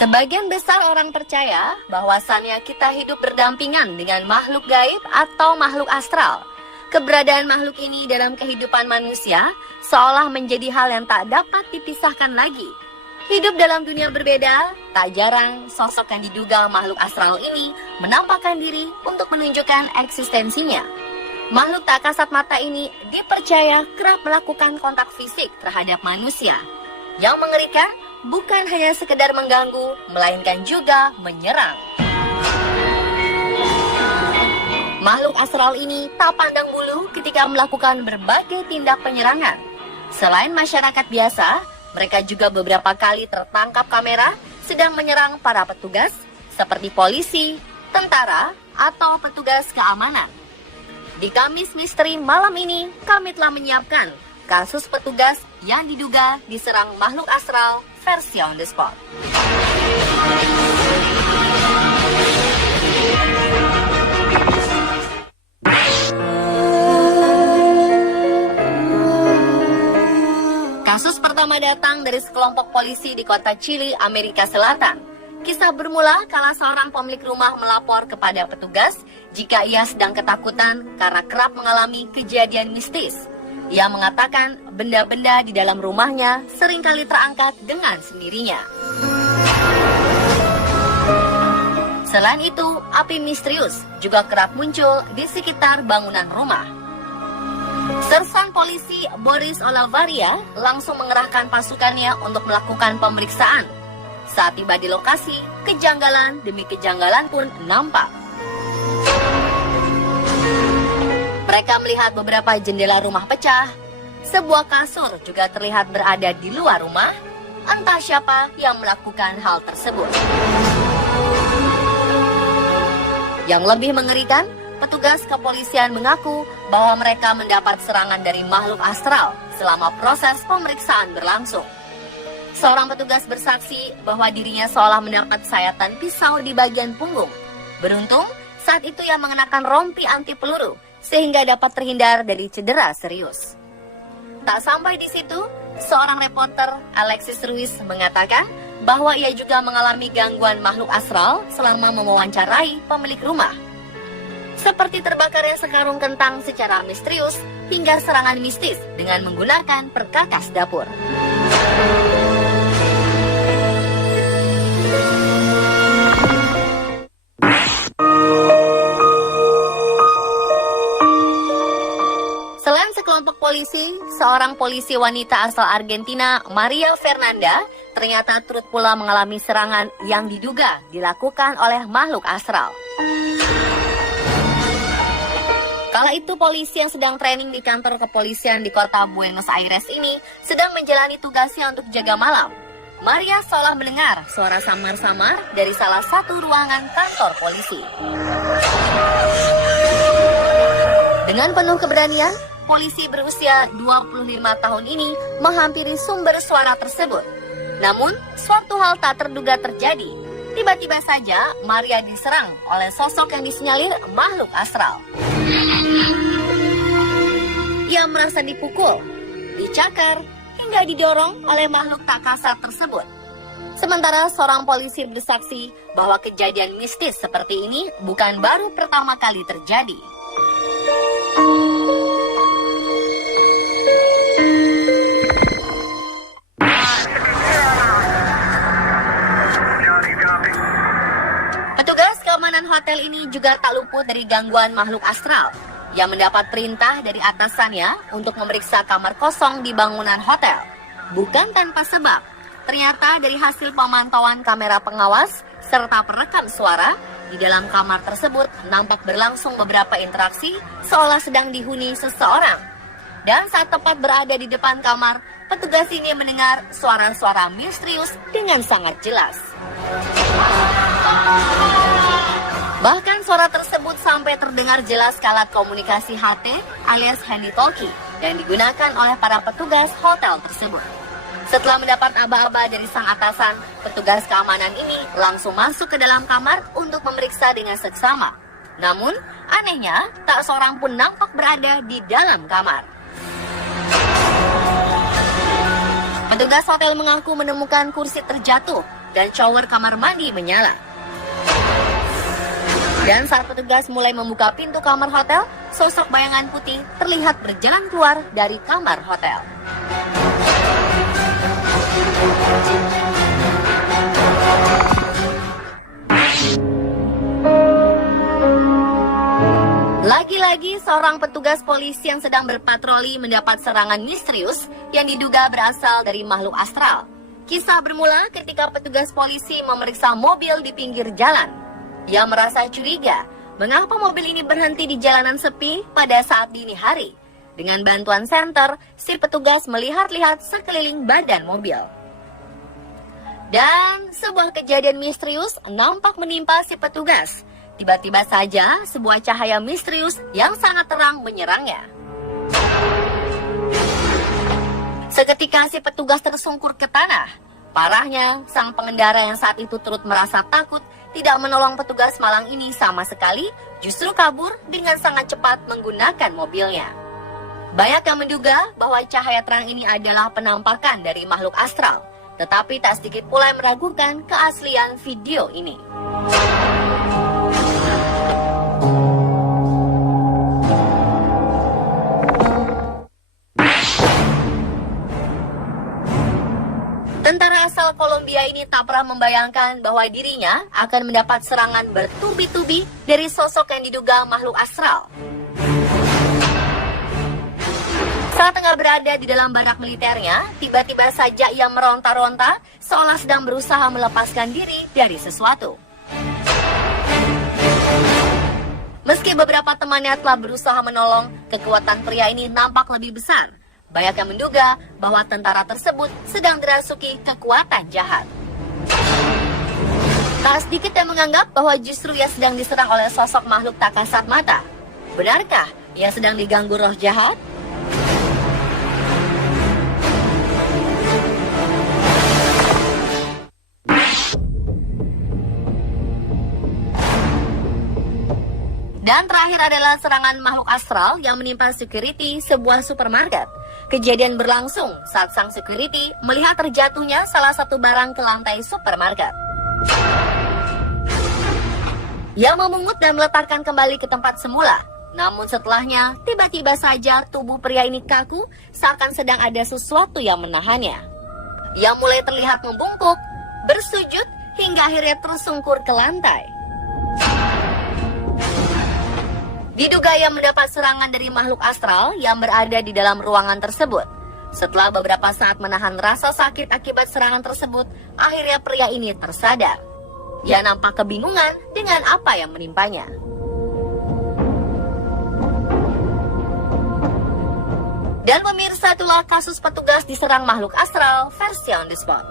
Sebagian besar orang percaya bahwasannya kita hidup berdampingan dengan makhluk gaib atau makhluk astral. Keberadaan makhluk ini dalam kehidupan manusia seolah menjadi hal yang tak dapat dipisahkan lagi. Hidup dalam dunia berbeda, tak jarang sosok yang diduga makhluk astral ini menampakkan diri untuk menunjukkan eksistensinya. Makhluk tak kasat mata ini dipercaya kerap melakukan kontak fisik terhadap manusia. Yang mengerikan bukan hanya sekedar mengganggu, melainkan juga menyerang. Makhluk astral ini tak pandang bulu ketika melakukan berbagai tindak penyerangan. Selain masyarakat biasa, mereka juga beberapa kali tertangkap kamera sedang menyerang para petugas seperti polisi, tentara, atau petugas keamanan. Di Kamis Misteri malam ini, kami telah menyiapkan kasus petugas yang diduga diserang makhluk astral versi on the spot. Kasus pertama datang dari sekelompok polisi di kota Chile, Amerika Selatan. Kisah bermula kala seorang pemilik rumah melapor kepada petugas jika ia sedang ketakutan karena kerap mengalami kejadian mistis. Ia mengatakan benda-benda di dalam rumahnya seringkali terangkat dengan sendirinya. Selain itu, api misterius juga kerap muncul di sekitar bangunan rumah. Sersan polisi Boris Olavaria langsung mengerahkan pasukannya untuk melakukan pemeriksaan. Saat tiba di lokasi, kejanggalan demi kejanggalan pun nampak. Mereka melihat beberapa jendela rumah pecah. Sebuah kasur juga terlihat berada di luar rumah. Entah siapa yang melakukan hal tersebut. Yang lebih mengerikan, petugas kepolisian mengaku bahwa mereka mendapat serangan dari makhluk astral selama proses pemeriksaan berlangsung. Seorang petugas bersaksi bahwa dirinya seolah mendapat sayatan pisau di bagian punggung. Beruntung, saat itu ia mengenakan rompi anti peluru sehingga dapat terhindar dari cedera serius. Tak sampai di situ, seorang reporter, Alexis Ruiz, mengatakan bahwa ia juga mengalami gangguan makhluk astral selama mewawancarai pemilik rumah. Seperti terbakarnya sekarung kentang secara misterius hingga serangan mistis dengan menggunakan perkakas dapur. Selain sekelompok polisi, seorang polisi wanita asal Argentina, Maria Fernanda, ternyata turut pula mengalami serangan yang diduga dilakukan oleh makhluk astral. Kala itu polisi yang sedang training di kantor kepolisian di kota Buenos Aires ini sedang menjalani tugasnya untuk jaga malam. Maria seolah mendengar suara samar-samar dari salah satu ruangan kantor polisi. Dengan penuh keberanian, polisi berusia 25 tahun ini menghampiri sumber suara tersebut. Namun, suatu hal tak terduga terjadi. Tiba-tiba saja Maria diserang oleh sosok yang disinyalir makhluk astral. Ia merasa dipukul, dicakar, hingga didorong oleh makhluk tak kasat tersebut. Sementara seorang polisi bersaksi bahwa kejadian mistis seperti ini bukan baru pertama kali terjadi. Petugas keamanan hotel ini juga tak luput dari gangguan makhluk astral yang mendapat perintah dari atasannya untuk memeriksa kamar kosong di bangunan hotel. Bukan tanpa sebab, ternyata dari hasil pemantauan kamera pengawas serta perekam suara, di dalam kamar tersebut nampak berlangsung beberapa interaksi seolah sedang dihuni seseorang. Dan saat tepat berada di depan kamar, petugas ini mendengar suara-suara misterius dengan sangat jelas. Bahkan suara tersebut sampai terdengar jelas kala komunikasi HT alias handy talkie yang digunakan oleh para petugas hotel tersebut. Setelah mendapat aba-aba dari sang atasan, petugas keamanan ini langsung masuk ke dalam kamar untuk memeriksa dengan seksama. Namun, anehnya, tak seorang pun nampak berada di dalam kamar. Petugas hotel mengaku menemukan kursi terjatuh dan shower kamar mandi menyala. Dan saat petugas mulai membuka pintu kamar hotel, sosok bayangan putih terlihat berjalan keluar dari kamar hotel. Lagi-lagi seorang petugas polisi yang sedang berpatroli mendapat serangan misterius yang diduga berasal dari makhluk astral. Kisah bermula ketika petugas polisi memeriksa mobil di pinggir jalan. Ia merasa curiga, mengapa mobil ini berhenti di jalanan sepi pada saat dini hari. Dengan bantuan senter, si petugas melihat-lihat sekeliling badan mobil. Dan sebuah kejadian misterius nampak menimpa si petugas. Tiba-tiba saja sebuah cahaya misterius yang sangat terang menyerangnya. Seketika si petugas tersungkur ke tanah. Parahnya, sang pengendara yang saat itu turut merasa takut tidak menolong petugas malang ini sama sekali, justru kabur dengan sangat cepat menggunakan mobilnya. Banyak yang menduga bahwa cahaya terang ini adalah penampakan dari makhluk astral, tetapi tak sedikit pula yang meragukan keaslian video ini. Tentara asal Kolombia ini tak pernah membayangkan bahwa dirinya akan mendapat serangan bertubi-tubi dari sosok yang diduga makhluk astral. Saat tengah berada di dalam barak militernya, tiba-tiba saja ia meronta-ronta seolah sedang berusaha melepaskan diri dari sesuatu. Meski beberapa temannya telah berusaha menolong, kekuatan pria ini nampak lebih besar. Banyak yang menduga bahwa tentara tersebut sedang dirasuki kekuatan jahat. Tak sedikit yang menganggap bahwa justru ia sedang diserang oleh sosok makhluk tak kasat mata. Benarkah ia sedang diganggu roh jahat? Dan terakhir adalah serangan makhluk astral yang menimpa security sebuah supermarket. Kejadian berlangsung saat sang security melihat terjatuhnya salah satu barang ke lantai supermarket. Ia memungut dan meletakkan kembali ke tempat semula. Namun setelahnya, tiba-tiba saja tubuh pria ini kaku seakan sedang ada sesuatu yang menahannya. Ia mulai terlihat membungkuk, bersujud, hingga akhirnya tersungkur ke lantai. Diduga ia mendapat serangan dari makhluk astral yang berada di dalam ruangan tersebut. Setelah beberapa saat menahan rasa sakit akibat serangan tersebut, akhirnya pria ini tersadar. Ia nampak kebingungan dengan apa yang menimpanya. Dan pemirsa, itulah kasus petugas diserang makhluk astral versi on the spot.